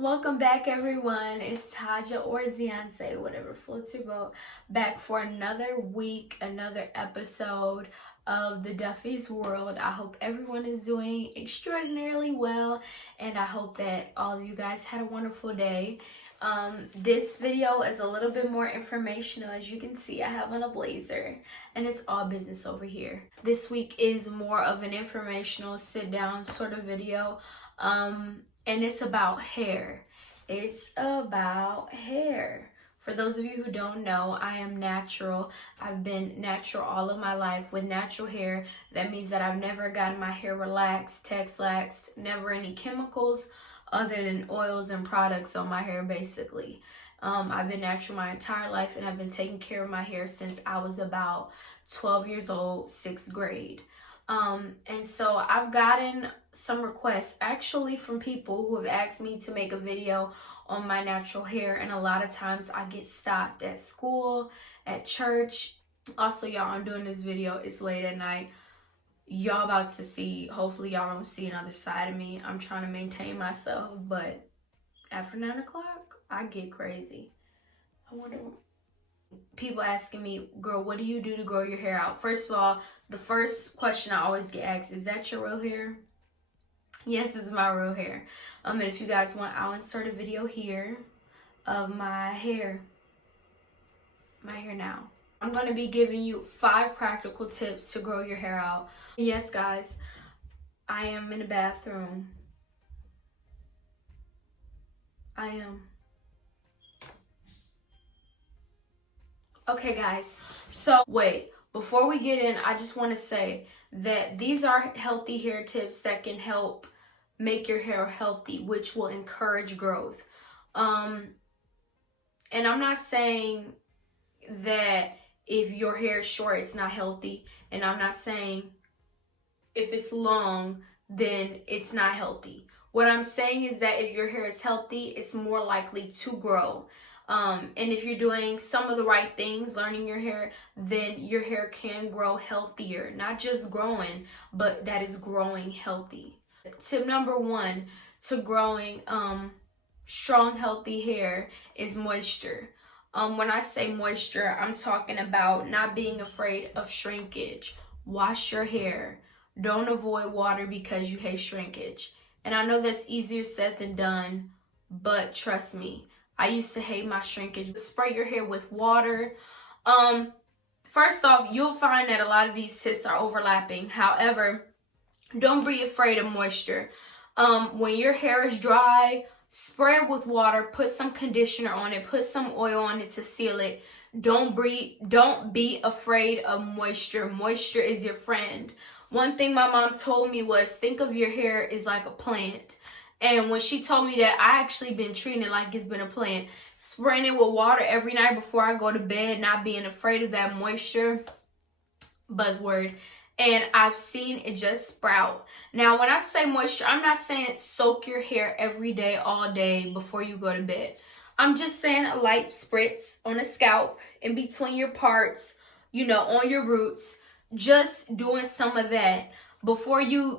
Welcome back, everyone. It's Taja or Ziance, whatever floats your boat, back for another week, another episode of the Duffy's World. I hope everyone is doing extraordinarily well, and I hope that all of you guys had a wonderful day. This video is a little bit more informational. As you can see, I have on a blazer, and it's all business over here. This week is more of an informational sit-down sort of video. And it's about hair. It's about hair. For those of you who don't know, I am natural. I've been natural all of my life with natural hair. That means that I've never gotten my hair relaxed, texlaxed, never any chemicals other than oils and products on my hair, basically. I've been natural my entire life, and I've been taking care of my hair since I was about 12 years old, 6th grade. And so I've gotten some requests actually from people who have asked me to make a video on my natural hair, and a lot of times I get stopped at school, at church. Also, y'all, I'm doing this video, it's late at night. Y'all about to see, hopefully y'all don't see another side of me. I'm trying to maintain myself, but after 9 o'clock, I get crazy. I wonder, people asking me, girl, what do you do to grow your hair out? First of all, the first question I always get asked, is that your real hair? Yes, this is my real hair. And if you guys want, I'll insert a video here of my hair now. I'm going to be giving you 5 practical tips to grow your hair out. Yes, guys, I am in the bathroom. I am. Okay, guys, so wait, before we get in, I just want to say that these are healthy hair tips that can help make your hair healthy, which will encourage growth. And I'm not saying that if your hair is short, it's not healthy. And I'm not saying if it's long, then it's not healthy. What I'm saying is that if your hair is healthy, it's more likely to grow. And if you're doing some of the right things, learning your hair, then your hair can grow healthier. Not just growing, but that is growing healthy. Tip number 1 to growing strong, healthy hair is moisture. When I say moisture, I'm talking about not being afraid of shrinkage. Wash your hair. Don't avoid water because you hate shrinkage. And I know that's easier said than done, but trust me, I used to hate my shrinkage. Spray your hair with water. First off, you'll find that a lot of these tips are overlapping. However, don't be afraid of moisture. When your hair is dry, spray it with water, put some conditioner on it, put some oil on it to seal it. Don't be afraid of moisture. Moisture is your friend. One thing my mom told me was, think of your hair as like a plant. And when she told me that, I actually been treating it like it's been a plant. Spraying it with water every night before I go to bed, not being afraid of that moisture. Buzzword. And I've seen it just sprout. Now, when I say moisture, I'm not saying soak your hair every day, all day before you go to bed. I'm just saying a light spritz on the scalp, in between your parts, on your roots. Just doing some of that before you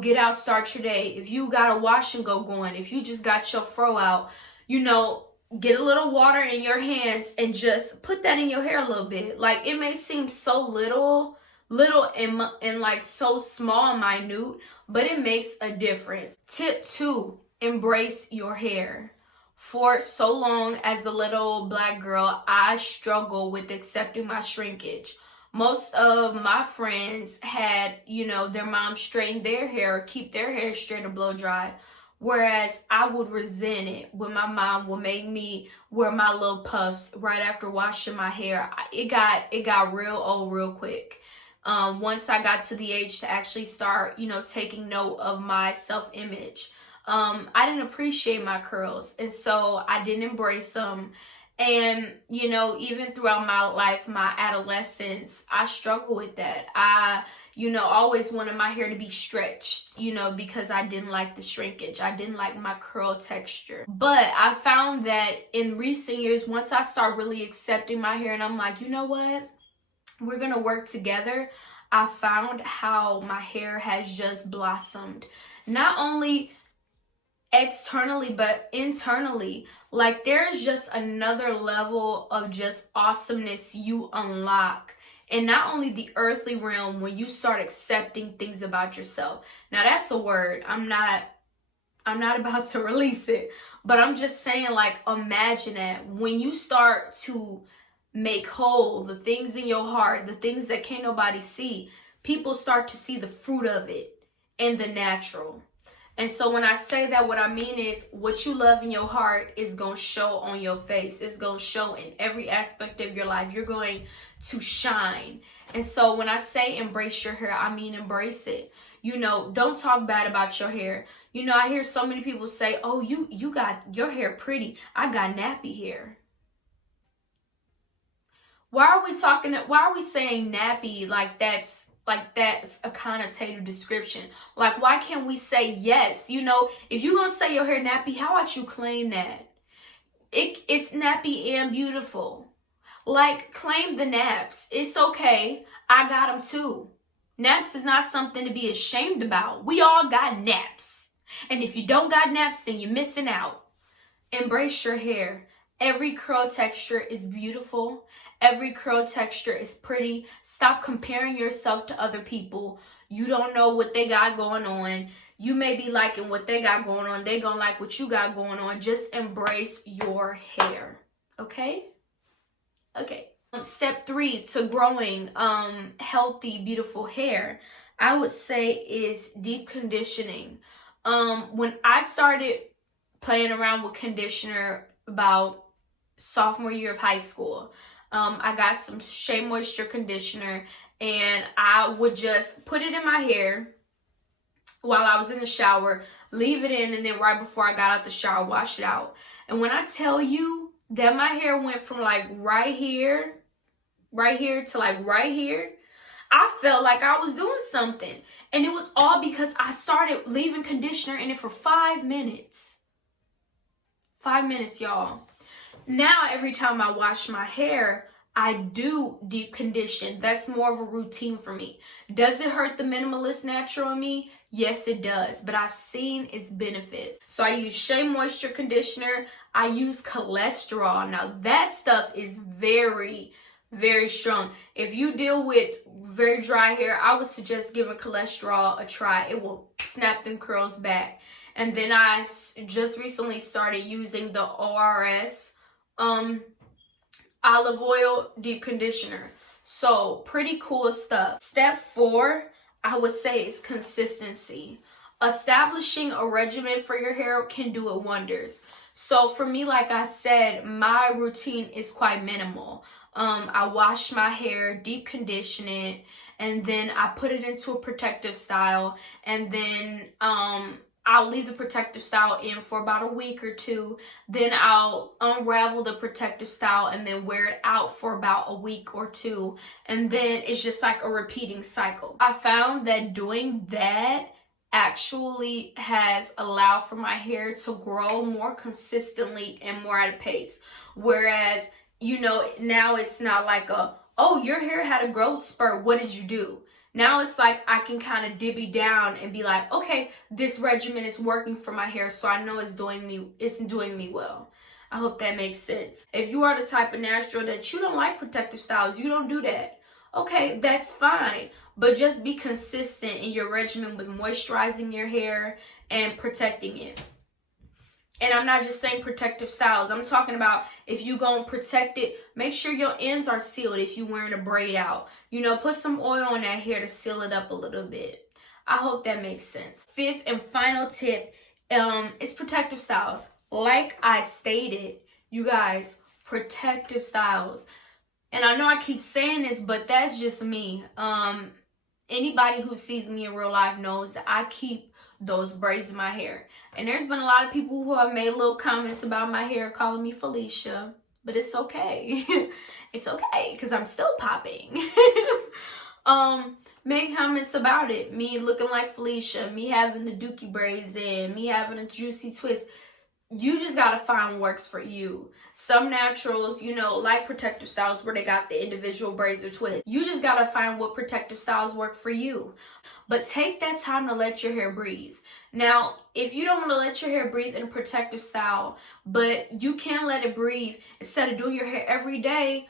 get out, start your day. If you got a wash and go going, if you just got your fro out, get a little water in your hands and just put that in your hair a little bit. Like, it may seem so little and like so small, minute, but it makes a difference. Tip 2, embrace your hair. For so long as a little black girl, I struggle with accepting my shrinkage. Most of my friends had, their mom straighten their hair, keep their hair straight or blow dry. Whereas I would resent it when my mom would make me wear my little puffs right after washing my hair. It got real old real quick. Once I got to the age to actually start, taking note of my self-image. I didn't appreciate my curls, and so I didn't embrace them. And, even throughout my life, my adolescence, I struggle with that. I, always wanted my hair to be stretched, because I didn't like the shrinkage. I didn't like my curl texture. But I found that in recent years, once I start really accepting my hair and I'm like, you know what? We're going to work together. I found how my hair has just blossomed. Not only externally, but internally, like there's just another level of just awesomeness you unlock. And not only the earthly realm, when you start accepting things about yourself. Now that's a word. I'm not about to release it, but I'm just saying, like, imagine that when you start to make whole the things in your heart, the things that can't nobody see, people start to see the fruit of it in the natural. And so when I say that, what I mean is what you love in your heart is going to show on your face. It's going to show in every aspect of your life. You're going to shine. And so when I say embrace your hair, I mean embrace it. You know, don't talk bad about your hair. You know, I hear so many people say, oh, you got your hair pretty. I got nappy hair. Why are we saying nappy like that's a connotative description? Like, why can't we say yes? You know, if you're gonna say your hair nappy, how about you claim that? It's nappy and beautiful. Like, claim the naps. It's okay. I got them too. Naps is not something to be ashamed about. We all got naps. And if you don't got naps, then you're missing out. Embrace your hair. Every curl texture is beautiful. Every curl texture is pretty. Stop comparing yourself to other people. You don't know what they got going on. You may be liking what they got going on. They gonna like what you got going on. Just embrace your hair. Okay? Okay. Step 3 to growing healthy, beautiful hair, I would say, is deep conditioning. When I started playing around with conditioner about sophomore year of high school, I got some Shea Moisture conditioner, and I would just put it in my hair while I was in the shower, leave it in, and then right before I got out the shower, wash it out. And when I tell you that my hair went from like right here to like right here, I felt like I was doing something. And it was all because I started leaving conditioner in it for 5 minutes. 5 minutes, y'all. Now, every time I wash my hair, I do deep condition. That's more of a routine for me. Does it hurt the minimalist natural in me? Yes, it does. But I've seen its benefits. So I use Shea Moisture conditioner. I use cholesterol. Now, that stuff is very, very strong. If you deal with very dry hair, I would suggest giving cholesterol a try. It will snap them curls back. And then I just recently started using the ORS olive oil deep conditioner. So pretty cool stuff. Step 4, I would say, is consistency. Establishing a regimen for your hair can do it wonders. So for me, like I said, my routine is quite minimal. I wash my hair, deep condition it, and then I put it into a protective style, and then I'll leave the protective style in for about a week or 2. Then I'll unravel the protective style and then wear it out for about a week or 2. And then it's just like a repeating cycle. I found that doing that actually has allowed for my hair to grow more consistently and more at a pace. Whereas, you know, now it's not like oh, your hair had a growth spurt, what did you do? Now it's like I can kind of divvy down and be like, okay, this regimen is working for my hair, so I know it's doing me well. I hope that makes sense. If you are the type of natural that you don't like protective styles, you don't do that. Okay, that's fine. But just be consistent in your regimen with moisturizing your hair and protecting it. And I'm not just saying protective styles. I'm talking about if you gonna protect it, make sure your ends are sealed if you're wearing a braid out. You know, put some oil on that hair to seal it up a little bit. I hope that makes sense. 5th and final tip is protective styles. Like I stated, you guys, protective styles. And I know I keep saying this, but that's just me. Anybody who sees me in real life knows that I keep those braids in my hair. And there's been a lot of people who have made little comments about my hair, calling me Felicia. But it's okay. It's okay, because I'm still popping. Make comments about it. Me looking like Felicia, me having the dookie braids in, me having a juicy twist. you just gotta find what works for you. Some naturals, you know, like protective styles where they got the individual braids or twists. You just gotta find what protective styles work for you. But take that time to let your hair breathe. Now, if you don't want to let your hair breathe in a protective style, but you can let it breathe instead of doing your hair every day,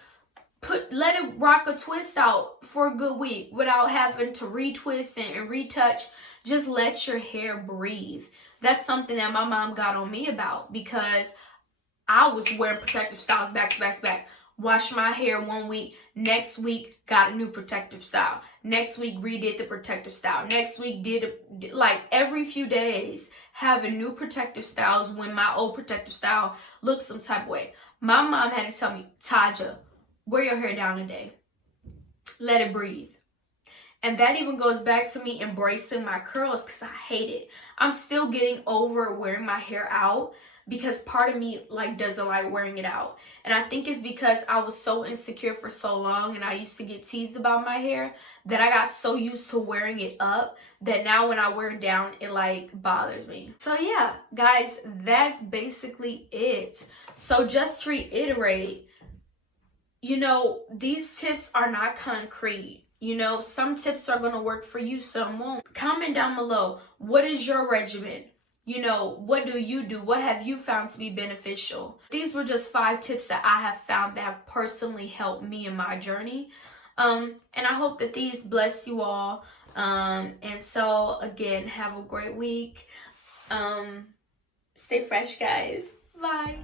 let it rock a twist out for a good week without having to retwist and retouch. Just let your hair breathe. That's something that my mom got on me about because I was wearing protective styles back to back to back. Washed my hair one week, next week got a new protective style. Next week redid the protective style. Next week did like every few days having new protective styles when my old protective style looked some type of way. My mom had to tell me, Taja, wear your hair down today. Let it breathe. And that even goes back to me embracing my curls because I hate it. I'm still getting over wearing my hair out because part of me like doesn't like wearing it out. And I think it's because I was so insecure for so long and I used to get teased about my hair that I got so used to wearing it up that now when I wear it down, it like bothers me. So yeah, guys, that's basically it. So just to reiterate, you know, these tips are not concrete. You know, some tips are going to work for you, some won't. Comment down below, what is your regimen? You know, what do you do? What have you found to be beneficial? These were just 5 tips that I have found that have personally helped me in my journey. And I hope that these bless you all. And so, again, have a great week. Stay fresh, guys. Bye.